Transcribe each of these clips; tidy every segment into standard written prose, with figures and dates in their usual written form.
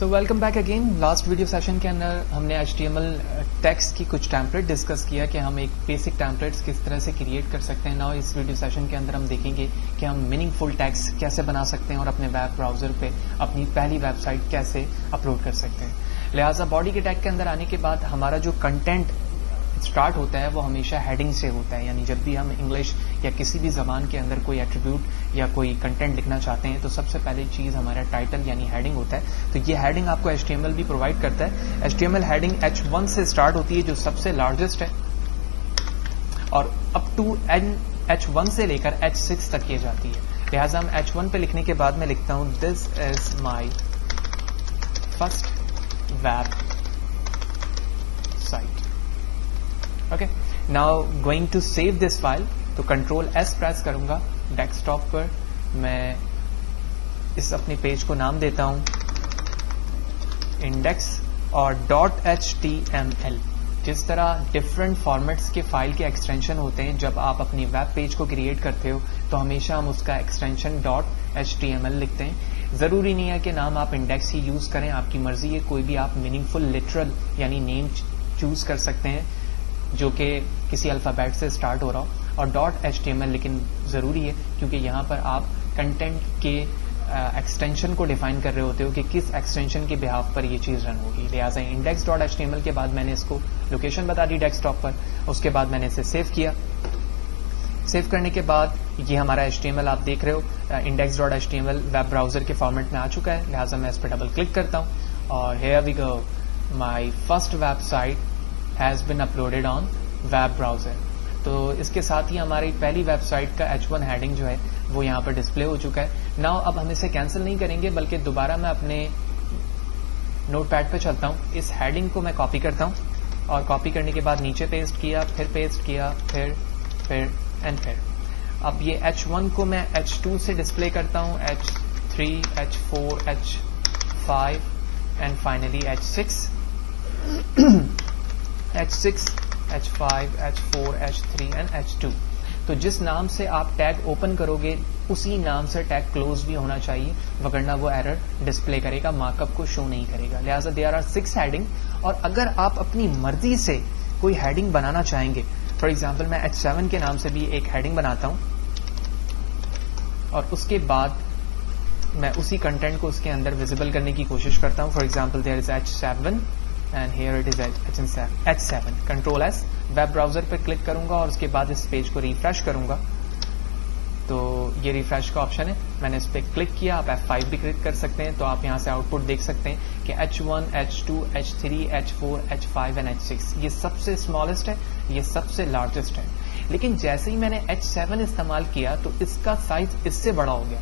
So welcome back again. Last video session کے اندر ہم نے HTML ٹیکسٹ کی کچھ ٹیمپلیٹ ڈسکس کیا کہ ہم ایک بیسک ٹیمپلیٹس کس طرح سے کریٹ کر سکتے ہیں. ناؤ اس ویڈیو سیشن کے اندر ہم دیکھیں گے کہ ہم میننگ فل ٹیکسٹ کیسے بنا سکتے ہیں اور اپنے ویب براؤزر پہ اپنی پہلی ویب سائٹ کیسے اپلوڈ کر سکتے ہیں. لہٰذا باڈی کے ٹیگ کے اندر آنے کے بعد ہمارا جو کنٹینٹ اسٹارٹ ہوتا ہے وہ ہمیشہ ہیڈنگ سے ہوتا ہے. یعنی جب بھی ہم انگلش یا کسی بھی زبان کے اندر کوئی ایٹریبیوٹ یا کوئی کنٹینٹ لکھنا چاہتے ہیں تو سب سے پہلی چیز ہمارا ٹائٹل یعنی ہیڈنگ ہوتا ہے. تو یہ ہیڈنگ آپ کو HTML بھی پرووائڈ کرتا ہے. HTML ہیڈنگ H1 سے اسٹارٹ ہوتی ہے جو سب سے لارجسٹ ہے اور اپ ٹو H1 سے لے کر H6 تک کی جاتی ہے. لہٰذا ہم H1 پہ لکھنے کے بعد میں لکھتا ہوں this is my first website. Okay, now going to save this file. تو کنٹرول S پریس کروں گا. ڈیسک ٹاپ پر میں اس اپنے پیج کو نام دیتا ہوں انڈیکس اور .html. جس طرح ڈفرینٹ فارمیٹس کے فائل کے ایکسٹینشن ہوتے ہیں, جب آپ اپنی ویب پیج کو کریٹ کرتے ہو تو ہمیشہ ہم اس کا ایکسٹینشن .html لکھتے ہیں. ضروری نہیں ہے کہ نام آپ انڈیکس ہی یوز کریں, آپ کی مرضی ہے. کوئی بھی آپ میننگ فل لٹرل یعنی نیم چوز کر سکتے ہیں جو کہ کسی الفابیٹ سے اسٹارٹ ہو رہا ہو. اور .html لیکن ضروری ہے کیونکہ یہاں پر آپ کنٹینٹ کے ایکسٹینشن کو ڈیفائن کر رہے ہوتے ہو کہ کس ایکسٹینشن کے بہاف پر یہ چیز رن ہوگی. لہٰذا انڈیکس .html کے بعد میں نے اس کو لوکیشن بتا دی ڈیسک ٹاپ پر. اس کے بعد میں نے اسے سیو کیا. سیو کرنے کے بعد یہ ہمارا HTML آپ دیکھ رہے ہو انڈیکس .html ویب براؤزر کے فارمیٹ میں آ چکا ہے. لہٰذا میں اس پہ ڈبل کلک کرتا ہوں اور here we go, my first website has been uploaded on web browser. تو اس کے ساتھ ہی ہماری پہلی ویب سائٹ کا H1 ہیڈنگ جو ہے وہ یہاں پر ڈسپلے ہو چکا ہے. ناؤ اب ہم اسے کینسل نہیں کریں گے بلکہ دوبارہ میں اپنے نوٹ پیڈ پہ چلتا ہوں. اس ہیڈنگ کو میں کاپی کرتا ہوں اور کاپی کرنے کے بعد نیچے پیسٹ کیا, پھر پیسٹ کیا, پھر اینڈ پھر. اب یہ H1 کو میں H2 سے ڈسپلے کرتا ہوں, H3, H4, H5 and finally H6. H6, H5, H4, H3 and H2. تو جس نام سے آپ ٹیگ اوپن کرو گے اسی نام سے ٹیگ کلوز بھی ہونا چاہیے, وگرنہ وہ ایرر ڈسپلے کرے گا, مارک اپ کو شو نہیں کرے گا. لہٰذا دیر آر 6 ہیڈنگ. اور اگر آپ اپنی مرضی سے کوئی ہیڈنگ بنانا چاہیں گے, فار ایگزامپل میں H7 کے نام سے بھی ایک ہیڈنگ بناتا ہوں اور اس کے بعد میں اسی کنٹینٹ کو اس کے اندر ویزیبل کرنے کی کوشش کرتا ہوں. For example there is H7 and here it is H7. Control S web browser پہ کلک کروں گا اور اس کے بعد اس پیج کو ریفریش کروں گا. تو یہ ریفریش کا آپشن ہے, میں نے اس پہ کلک کیا. آپ F5 بھی کلک کر سکتے ہیں. تو آپ یہاں سے آؤٹ پٹ دیکھ سکتے ہیں کہ H1, H2, H3, H4, H5 and H6 یہ سب سے اسمالسٹ ہے, یہ سب سے لارجسٹ ہے. لیکن جیسے ہی میں نے H7 استعمال کیا تو اس کا سائز اس سے بڑا ہو گیا.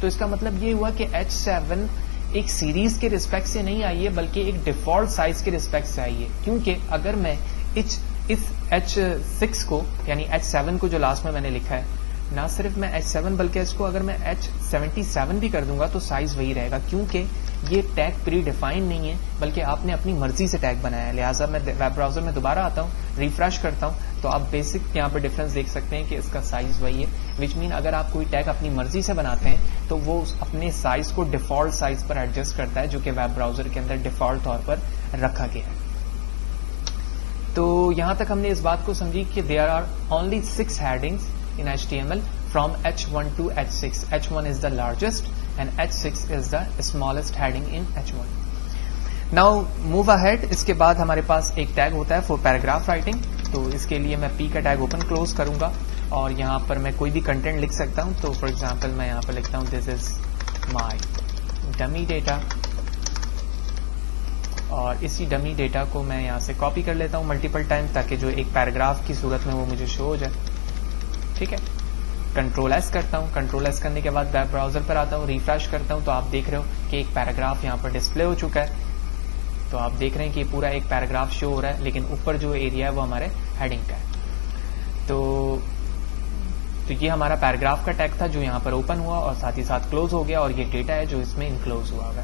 تو اس کا مطلب یہ ہوا کہ H7 ایک سیریز کے رسپیکٹ سے نہیں آئی ہے بلکہ ایک ڈیفالٹ سائز کے رسپیکٹ سے آئی ہے. کیونکہ اگر میں اس H6 کو یعنی H7 کو جو لاسٹ میں نے لکھا ہے, نہ صرف میں H7 بلکہ اس کو اگر میں H77 بھی کر دوں گا تو سائز وہی رہے گا, کیونکہ یہ ٹیگ پری ڈیفائنڈ نہیں ہے بلکہ آپ نے اپنی مرضی سے ٹیگ بنایا ہے. لہٰذا میں ویب براؤزر میں دوبارہ آتا ہوں, ریفریش کرتا ہوں تو آپ بیسک یہاں پہ ڈفرینس دیکھ سکتے ہیں کہ اس کا سائز وہی ہے. وچ مین اگر آپ کوئی ٹیگ اپنی مرضی سے بناتے ہیں تو وہ اپنے سائز کو ڈیفالٹ سائز پر ایڈجسٹ کرتا ہے جو کہ ویب براؤزر کے اندر ڈیفالٹ طور پر رکھا گیا ہے. تو یہاں تک ہم نے اس بات کو سمجھی کہ there are only 6 headings in HTML from H1 to H6. H1 is the largest and H6 is the smallest heading in H1. Now move ahead. اس کے بعد ہمارے پاس ایک ٹیگ ہوتا ہے for paragraph writing. تو اس کے لیے میں P کا ٹیگ اوپن کلوز کروں گا اور یہاں پر میں کوئی بھی کنٹینٹ لکھ سکتا ہوں. تو فار ایگزامپل میں یہاں پر لکھتا ہوں this is my dummy data اور اسی ڈمی ڈیٹا کو میں یہاں سے کاپی کر لیتا ہوں ملٹیپل ٹائم تاکہ جو ایک پیراگراف کی صورت میں وہ مجھے شو ہو جائے. ٹھیک ہے, کنٹرول S کرتا ہوں. کنٹرول S کرنے کے بعد ویب براؤزر پر آتا ہوں, ریفریش کرتا ہوں تو آپ دیکھ رہے ہو کہ ایک پیراگراف یہاں پر ڈسپلے ہو چکا ہے. تو آپ دیکھ رہے ہیں کہ پورا ایک پیراگراف شو ہو رہا ہے لیکن اوپر جو ایریا ہے وہ ہمارے ہیڈنگ کا ہے. تو یہ ہمارا پیراگراف کا ٹیگ تھا جو یہاں پر اوپن ہوا اور ساتھ ہی ساتھ کلوز ہو گیا, اور یہ ڈیٹا ہے جو اس میں انکلوز ہوا ہے.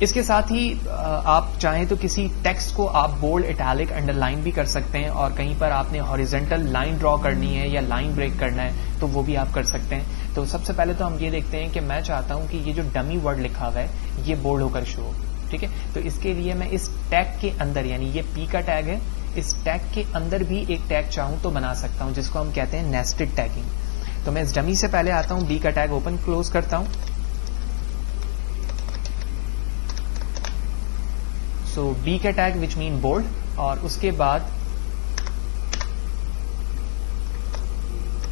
اس کے ساتھ ہی آپ چاہیں تو کسی ٹیکسٹ کو آپ بولڈ اٹیلک انڈر لائن بھی کر سکتے ہیں, اور کہیں پر آپ نے ہاریزنٹل لائن ڈرا کرنی ہے یا لائن بریک کرنا ہے تو وہ بھی آپ کر سکتے ہیں. تو سب سے پہلے تو ہم یہ دیکھتے ہیں کہ میں چاہتا ہوں کہ یہ جو ڈمی ورڈ لکھا ہوا ہے یہ بولڈ ہو کر شو ہو. ٹھیک ہے, تو اس کے لیے میں اس ٹیگ کے اندر, یعنی یہ پی کا ٹیگ ہے, اس ٹیگ کے اندر بھی ایک ٹیگ چاہوں تو بنا سکتا ہوں جس کو ہم کہتے ہیں نیسٹڈ ٹیگنگ. تو میں اس ڈمی سے پہلے آتا ہوں, بی کا ٹیگ اوپن کلوز کرتا ہوں. سو بی کا ٹیگ وچ مین بولڈ, اور اس کے بعد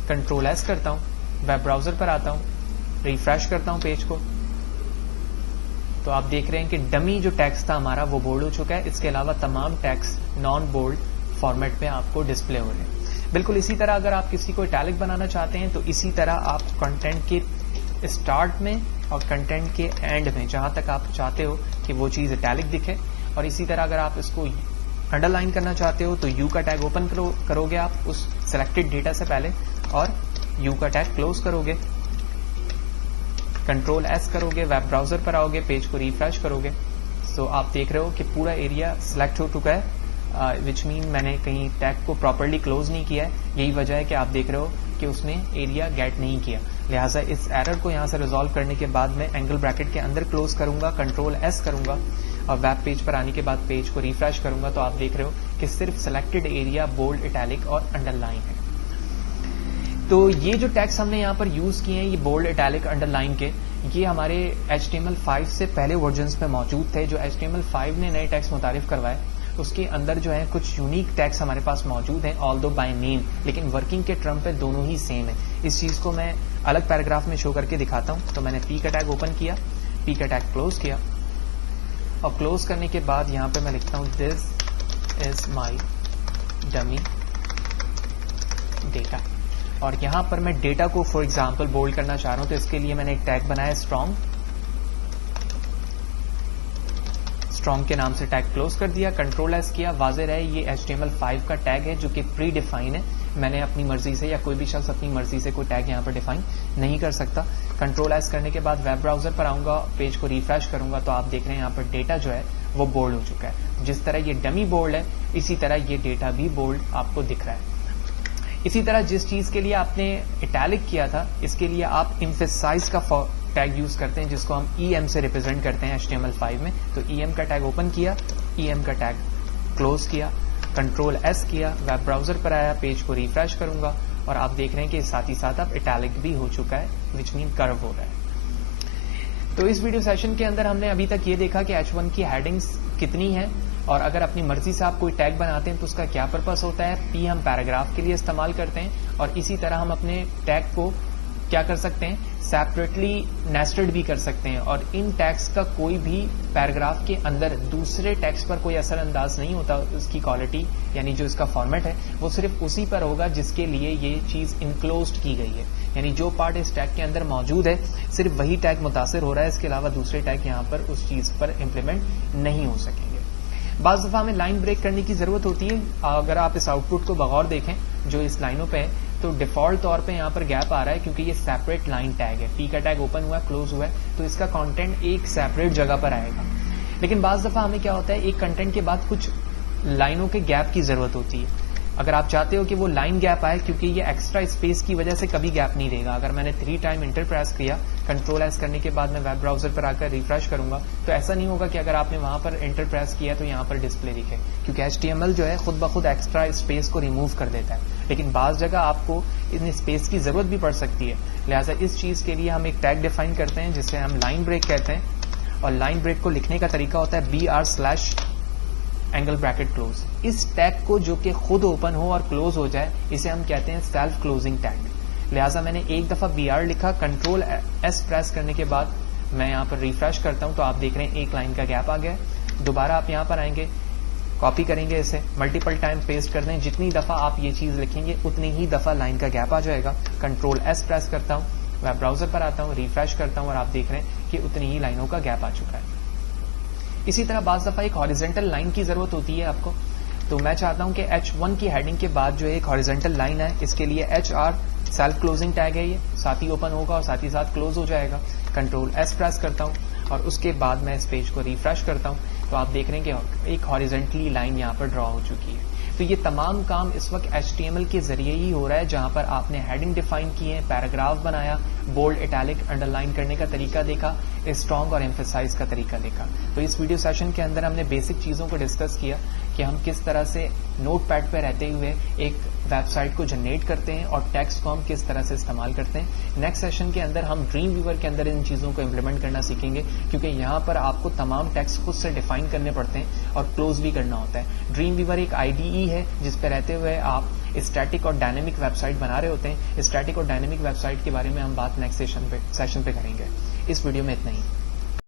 کنٹرول ایس کرتا ہوں, ویب براؤزر پر آتا ہوں, ریفریش کرتا ہوں پیج کو, تو آپ دیکھ رہے ہیں کہ ڈمی جو ٹیکسٹ تھا ہمارا وہ بولڈ ہو چکا ہے. اس کے علاوہ تمام ٹیکسٹ نان بولڈ فارمیٹ میں آپ کو ڈسپلے ہو رہے ہیں. بالکل اسی طرح اگر آپ کسی کو اٹیلک بنانا چاہتے ہیں تو اسی طرح آپ کنٹینٹ کے اسٹارٹ میں اور کنٹینٹ کے اینڈ میں جہاں تک آپ چاہتے ہو کہ وہ چیز اٹیلک دکھے, اور اسی طرح اگر آپ اس کو انڈر لائن کرنا چاہتے ہو تو یو کا ٹیگ اوپن کرو گے آپ اس سلیکٹڈ ڈیٹا سے پہلے, اور یو کا ٹیگ کلوز کرو گے, کنٹرول ایس کرو گے, ویب براؤزر پر آؤ گے, پیج کو ریفریش کرو گے. سو آپ دیکھ رہے ہو کہ پورا ایریا سلیکٹ ہو چکا ہے, وچ مین میں نے کہیں ٹیگ کو پراپرلی کلوز نہیں کیا ہے. یہی وجہ ہے کہ آپ دیکھ رہے ہو کہ اس نے ایریا گیٹ نہیں کیا. لہٰذا اس ایرر کو یہاں سے ریزالو کرنے کے بعد میں اینگل بریکٹ کے اندر کلوز کروں گا, کنٹرول ایس کروں گا, اور ویب پیج پر آنے کے بعد پیج کو ریفریش کروں گا. تو آپ دیکھ رہے ہو کہ صرف سلیکٹڈ ایریا بولڈ, اٹیلک اور انڈر لائن ہے. تو یہ جو ٹیکس ہم نے یہاں پر یوز کیے ہیں یہ بولڈ, اٹیلک, انڈر لائن کے, یہ ہمارے HTML5 سے پہلے ورژنس میں موجود تھے. جو HTML5 نے نئے ٹیکس متعارف کروائے اس کے اندر جو ہے کچھ یونیک ٹیکس ہمارے پاس موجود ہیں, آل دو بائی نیم, لیکن ورکنگ کے ٹرم پہ دونوں ہی سیم ہے. اس چیز کو میں الگ پیراگراف میں شو کر کے دکھاتا ہوں. تو میں نے پی کا ٹیگ اوپن کیا, پی کا ٹیگ کلوز کیا, اور کلوز کرنے کے بعد یہاں پہ میں لکھتا ہوں this is my dummy data, اور یہاں پر میں ڈیٹا کو فار ایگزامپل بولڈ کرنا چاہ رہا ہوں. تو اس کے لیے میں نے ایک ٹیگ بنایا اسٹرانگ کے نام سے ٹیگ کلوز کر دیا, کنٹرول ایس کیا. واضح رہے یہ HTML5 کا ٹیگ ہے جو کہ پری ڈیفائن ہے. میں نے اپنی مرضی سے یا کوئی بھی شخص اپنی مرضی سے کوئی ٹیگ یہاں پر ڈیفائن نہیں کر سکتا. کنٹرول ایس کرنے کے بعد ویب براؤزر پر آؤں گا, پیج کو ریفریش کروں گا, تو آپ دیکھ رہے ہیں یہاں پر ڈیٹا جو ہے وہ بولڈ ہو چکا ہے. جس طرح یہ ڈمی بولڈ ہے اسی طرح یہ ڈیٹا بھی بولڈ آپ کو دکھ رہا ہے. اسی طرح جس چیز کے لیے آپ نے اٹیلک کیا تھا اس کے لیے آپ ایمفیسائز کا ٹیگ یوز کرتے ہیں جس کو ہم EM سے ریپرزینٹ کرتے ہیں HTML5 میں. تو EM کا ٹیگ اوپن کیا, EM کا ٹیگ کلوز کیا, کنٹرول ایس کیا, ویب براؤزر پر آیا, پیج کو ریفریش کروں گا, اور آپ دیکھ رہے ہیں کہ ساتھ ہی ساتھ اب اٹیلک بھی ہو چکا ہے, وچ مین کرو ہو رہا ہے. تو اس ویڈیو سیشن کے اندر ہم نے ابھی تک یہ دیکھا کہ H1 کی ہیڈنگز کتنی ہیں, اور اگر اپنی مرضی سے آپ کوئی ٹیگ بناتے ہیں تو اس کا کیا پرپس ہوتا ہے. پی ہم پیراگراف کے لیے استعمال کرتے ہیں, اور اسی طرح ہم اپنے ٹیگ کو کیا کر سکتے ہیں, سیپریٹلی نیسٹڈ بھی کر سکتے ہیں, اور ان ٹیگس کا کوئی بھی پیراگراف کے اندر دوسرے ٹیگس پر کوئی اثر انداز نہیں ہوتا. اس کی کوالٹی یعنی جو اس کا فارمیٹ ہے وہ صرف اسی پر ہوگا جس کے لیے یہ چیز انکلوزڈ کی گئی ہے, یعنی جو پارٹ اس ٹیگ کے اندر موجود ہے صرف وہی ٹیگ متاثر ہو رہا ہے, اس کے علاوہ دوسرے ٹیگ یہاں پر اس چیز پر امپلیمنٹ نہیں ہو سکیں گے. بعض دفعہ ہمیں لائن بریک کرنے کی ضرورت ہوتی ہے. اگر آپ اس آؤٹ پٹ کو بغور دیکھیں جو اس لائنوں پہ ہے تو ڈیفالٹ طور پہ یہاں پر گیپ آ رہا ہے کیونکہ یہ سیپریٹ لائن ٹیگ ہے. پی کا ٹیگ اوپن ہوا ہے, کلوز ہوا ہے, تو اس کا کانٹینٹ ایک سیپریٹ جگہ پر آئے گا. لیکن بعض دفعہ ہمیں کیا ہوتا ہے ایک کنٹینٹ کے بعد کچھ لائنوں کے گیپ کی ضرورت ہوتی ہے. اگر آپ چاہتے ہو کہ وہ لائن گیپ آئے کیونکہ یہ ایکسٹرا اسپیس کی وجہ سے کبھی گیپ نہیں دے گا. اگر میں نے 3 ٹائم انٹر پریس کیا, کنٹرول ایس کرنے کے بعد میں ویب براؤزر پر آ کر ریفریش کروں گا, تو ایسا نہیں ہوگا کہ اگر آپ نے وہاں پر انٹر پریس کیا تو یہاں پر ڈسپلے دکھے, کیونکہ HTML جو ہے خود بخود ایکسٹرا اسپیس کو ریموو کر دیتا ہے. لیکن بعض جگہ آپ کو ان اسپیس کی ضرورت بھی پڑ سکتی ہے. لہٰذا اس چیز کے لیے ہم ایک ٹیگ ڈیفائن کرتے ہیں جسے ہم لائن بریک کہتے ہیں, اور لائن بریک کو لکھنے کا طریقہ ہوتا ہے BR/ اینگل بریکٹ کلوز. اس ٹیگ کو جو کہ خود اوپن ہو اور کلوز ہو جائے اسے ہم کہتے ہیں سیلف کلوزنگ ٹیگ. لہٰذا میں نے ایک دفعہ BR لکھا, کنٹرول ایس پریس کرنے کے بعد میں یہاں پر ریفریش کرتا ہوں تو آپ دیکھ رہے ہیں ایک لائن کا گیپ آ گیا. دوبارہ آپ یہاں پر آئیں گے, کاپی کریں گے, اسے ملٹیپل ٹائم پیسٹ کر دیں. جتنی دفعہ آپ یہ چیز لکھیں گے اتنی ہی دفعہ لائن کا گیپ آ جائے گا. کنٹرول ایس پریس کرتا ہوں, ویب براؤزر پر آتا ہوں, ریفریش کرتا ہوں, اور آپ دیکھ رہے ہیں کہ اتنی ہی لائنوں کا گیپ آ چکا ہے. اسی طرح بعض دفعہ ایک ہاریزنٹل لائن کی ضرورت ہوتی ہے آپ کو, تو میں چاہتا ہوں کہ H1 کی ہیڈنگ کے بعد جو ایک ہاریزنٹل لائن ہے اس کے لیے HR سیلف کلوزنگ ٹیگ ہے, یہ ساتھ ہی اوپن ہوگا اور ساتھ ہی ساتھ کلوز ہو جائے گا. کنٹرول ایس پریس کرتا ہوں, اور اس کے بعد میں اس پیج کو ریفریش کرتا ہوں تو آپ دیکھ رہے ہیں کہ ایک ہاریزنٹلی لائن یہاں پر ڈرا ہو چکی ہے. تو یہ تمام کام اس وقت HTML کے ذریعے ہی ہو رہا ہے, جہاں پر آپ نے ہیڈنگ ڈیفائن کی ہے, پیراگراف بنایا, بولڈ اٹیلک انڈر لائن کرنے کا طریقہ دیکھا, اسٹرانگ اور ایمفیسائز کا طریقہ دیکھا. تو اس ویڈیو سیشن کے اندر ہم نے بیسک چیزوں کو ڈسکس کیا کہ ہم کس طرح سے نوٹ پیڈ پہ رہتے ہوئے ایک ویب سائٹ کو جنریٹ کرتے ہیں اور ٹیکسٹ کو ہم کس طرح سے استعمال کرتے ہیں. نیکسٹ سیشن کے اندر ہم ڈریم ویور کے اندر ان چیزوں کو امپلیمنٹ کرنا سیکھیں گے, کیونکہ یہاں پر آپ کو تمام ٹیکسٹ خود سے ڈیفائن کرنے پڑتے ہیں اور کلوز بھی کرنا ہوتا ہے. ڈریم ویور ایک IDE ہے جس پہ رہتے ہوئے آپ اسٹیٹک اور ڈائنامک ویب سائٹ بنا رہے ہوتے ہیں. اسٹیٹک اور ڈائنامک ویب سائٹ کے بارے میں ہم بات نیکسٹ سیشن پہ کریں گے. اس ویڈیو میں اتنا ہی.